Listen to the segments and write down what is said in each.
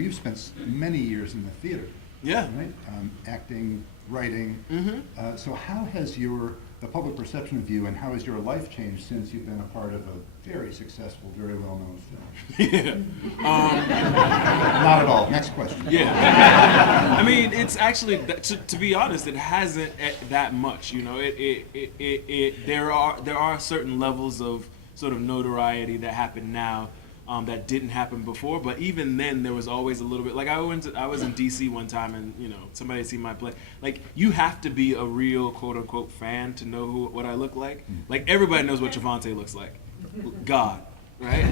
you've spent many years in the theater. Yeah. Right? Acting, writing. Mm-hmm. So how has the public perception of you and how has your life changed since you've been a part of a very successful, very well-known film? Yeah. Not at all. Next question. Yeah. I mean, it's actually, to be honest, it hasn't that much. You know, there are certain levels of sort of notoriety that happen now that didn't happen before. But even then, there was always a little bit. Like I was in DC one time, and somebody had seen my play. Like you have to be a real quote unquote fan to know what I look like. Like everybody knows what Trevante looks like. God. Right?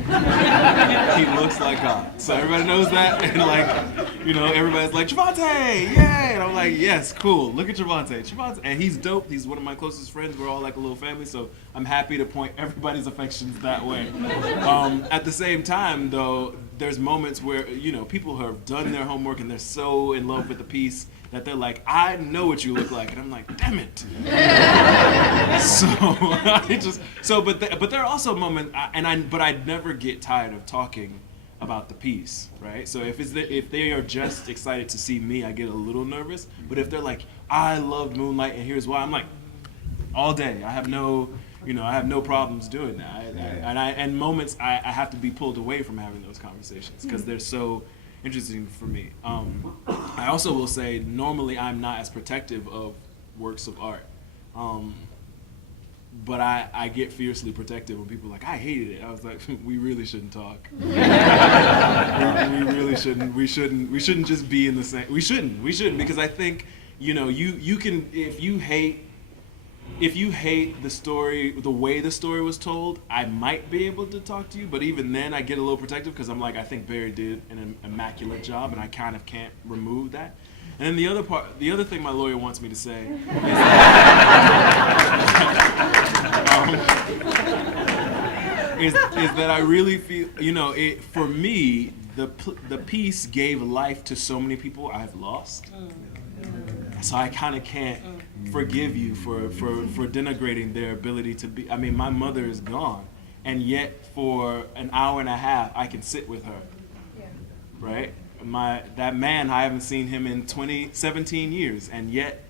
He looks like God. So everybody knows that, and everybody's like, Trevante, yay! And I'm like, yes, cool, look at Trevante. And he's dope, he's one of my closest friends, we're all like a little family, so I'm happy to point everybody's affections that way. At the same time, though, there's moments where, people have done their homework and they're so in love with the piece that they're like, I know what you look like, and I'm like, damn it. But there are also moments, but I never get tired of talking about the piece, right? So if they are just excited to see me, I get a little nervous. But if they're like, I loved Moonlight, and here's why, I'm like, all day. I have no problems doing that. And moments I have to be pulled away from having those conversations because they're so interesting for me. I also will say, normally I'm not as protective of works of art. But I get fiercely protective when people are like, I hated it. I was like, we really shouldn't talk. we really shouldn't. We shouldn't just be in the same. We shouldn't because I think, you can, if you hate the story, the way the story was told, I might be able to talk to you, but even then I get a little protective because I'm like, I think Barry did an immaculate job and I kind of can't remove that. And then the other thing my lawyer wants me to say is that I really feel, for me, the piece gave life to so many people I've lost. So I kind of can't forgive you for denigrating their ability to be. I mean, my mother is gone, and yet for an hour and a half, I can sit with her. Yeah. Right? That man, I haven't seen him in 17 years, and yet,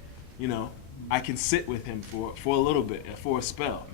I can sit with him for a little bit, for a spell.